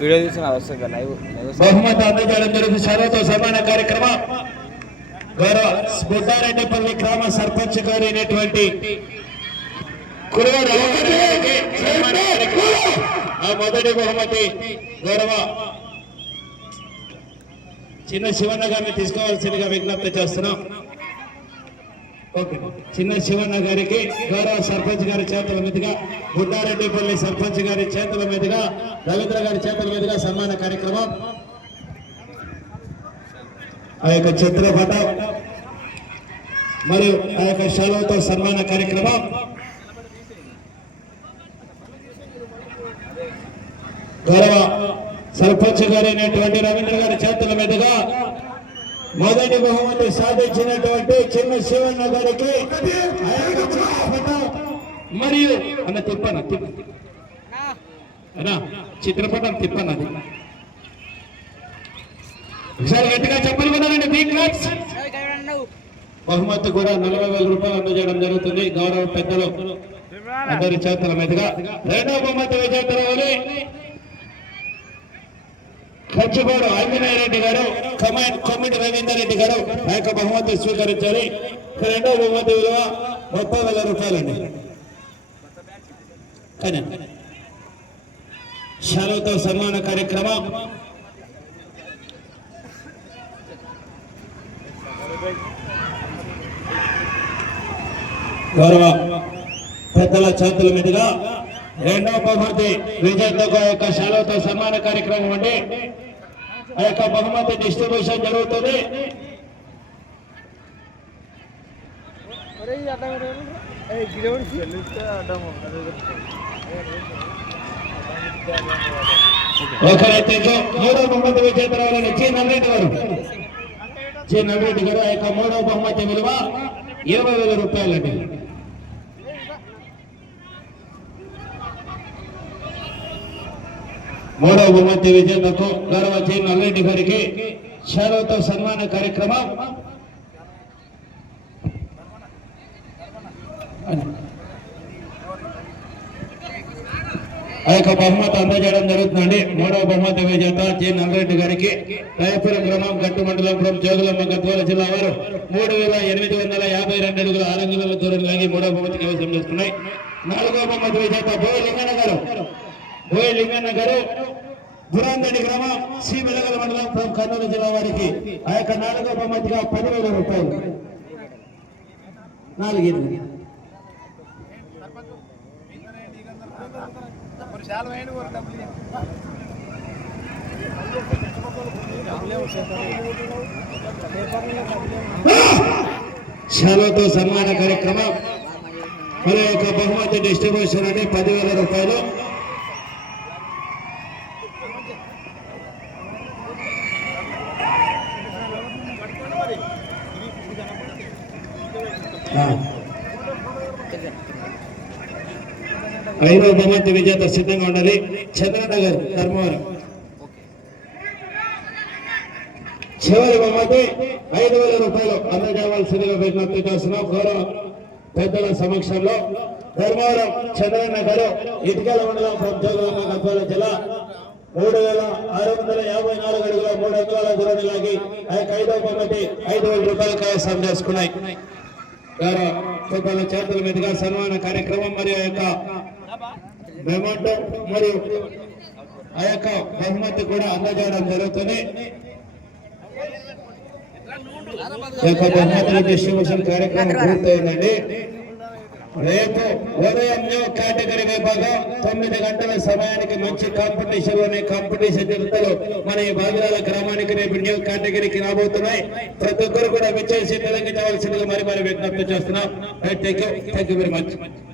Video చూసిన వస్తుంది live live బహుమతి అందజేయడం జరుగుతుంది సర్వతో సమాన కార్యక్రమం. గౌరవ బుద్ధారెడ్డిపల్లి గ్రామ సర్పంచ్ గారు అయినటువంటి కురువ ఆ మొదటి బహుమతి గౌరవ చిన్న శివన్న గారిని తీసుకోవాల్సిందిగా విజ్ఞప్తి చేస్తున్నాం. ఓకే. చిన్న శివన్న గారికి గౌరవ సర్పంచ్ గారి చేతుల మీదుగా బుడ్డారెడ్డిపల్లి సర్పంచ్ గారి చేతుల మీదుగా రవీంద్ర గారి చేతుల మీదుగా సన్మాన కార్యక్రమం. ఆ యొక్క చిత్రపటం మరియు ఆ యొక్క శాలువతో సన్మాన కార్యక్రమం. గౌరవ సర్పంచ్ గారైనటువంటి రవీంద్ర గారి చేతుల మీదుగా మొదటి బహుమతి సాధించినటువంటి చిన్న శివన్న గారికి మరియు అన్న తిప్పన తిప్ప. అన్నా చిత్రపటం తిప్పన్నది ఒకసారి గట్టిగా చెప్పలు బహుమతి కూడా నలభై వేల రూపాయలు అందజేయడం జరుగుతుంది. గౌరవ పెద్దలు అందరి చేతుల మీదుగా. రెండవ బహుమతి విజేతలు ఖర్చుగోడు ఆంజనేయ రెడ్డి గారు కమాండ్ కొమ్మిటి రవీందర్ రెడ్డి గారు ఆ యొక్క బహుమతి స్వీకరించాలి. రెండో బహుమతి విలువ ముప్పై వేల రూపాయలండి. కానీ శాలువతో సన్మాన కార్యక్రమం. గౌరవ పెద్దల చేతుల మీదుగా రెండవ బహుమతి విజేతకు ఆ యొక్క శాలతో సన్మాన కార్యక్రమం అండి. ఆ యొక్క బహుమతి డిస్ట్రిబ్యూషన్ జరుగుతుంది. ఒకరైతే మూడవ బహుమతి విజేతరావాలని జి. నల్లరెడ్డి గారు. జి. నల్లరెడ్డి గారు ఆ యొక్క మూడవ బహుమతి విలువ ఇరవై వేల రూపాయలండి. మూడవ బహుమతి విజేతకు గౌరవ జి నల్లరెడ్డి గారికి శాలువతో సన్మాన కార్యక్రమం. ఆ యొక్క బహుమతి అందజేయడం జరుగుతుందండి. మూడవ బహుమతి విజేత జి నల్లరెడ్డి గారికి రాయపురం గ్రామం గట్టు మండలం జోగులమ్మ గద్వాల జిల్లా వారు మూడు వేల ఎనిమిది వందల యాభై రెండు అడుగుల ఆరు అంగుళాల దూరం లాగి మూడవ బహుమతి కైవసం చేస్తున్నాయి నాలుగవ బహుమతి విజేత బోయ లింగన్న గారు. బోయ లింగన్న గారు బురాందడి గ్రామం సి వెలగల మండలం ఫ్రం కర్నూలు జిల్లా వారికి ఆ యొక్క నాలుగో బహుమతిగా పదివేల రూపాయలు. నాలుగైదు. సెలవుతో సన్మాన కార్యక్రమం. మన యొక్క బహుమతి డిస్ట్రిబ్యూషన్ అంటే పదివేల రూపాయలు. ఐదవ బహుమతి విజేత సిద్ధంగా ఉండాలి చంద్రనగర్ ధర్మవరం. చివరి బహుమతి ఐదు వేల రూపాయలు అందజేయవలసిందిగా విజ్ఞప్తి చేస్తున్నాం. గౌరవ పెద్దల సమక్షంలో ధర్మవరం చంద్రనగర్ ఇటుకల మండలం ప్రభుత్వ జిల్లా మూడు వేల ఆరు వందల యాభై నాలుగు అడుగుల మూడు అంగుళాల దూరాన్ని లాగి ఆ యొక్క ఐదవ బహుమతి ఐదు వేల రూపాయలు కైవసం చేసుకున్నాయి. గారు చేతుల మీదుగా సన్మాన కార్యక్రమం మరియు ఆ యొక్క మెమోటో మరియు ఆ యొక్క బహుమతి కూడా అందజేయడం జరుగుతుంది. ఈ యొక్క బహుమతుల డిస్ట్రిబ్యూషన్ కార్యక్రమం పూర్తయిందండి. రేపు ఉదయం న్యూ కేటగిరీ విభాగం తొమ్మిది గంటల సమయానికి మంచి కాంపిటీషన్లోనే కాంపిటీషన్ జరుగుతలు మన ఈ భాగరాల గ్రామానికి రేపు న్యూ కేటగిరీకి రాబోతున్నాయి. ప్రతి ఒక్కరు కూడా విచ్చేసి తెలంగాణ మరి మరి విజ్ఞప్తి చేస్తున్నాం. Thank you thank you very much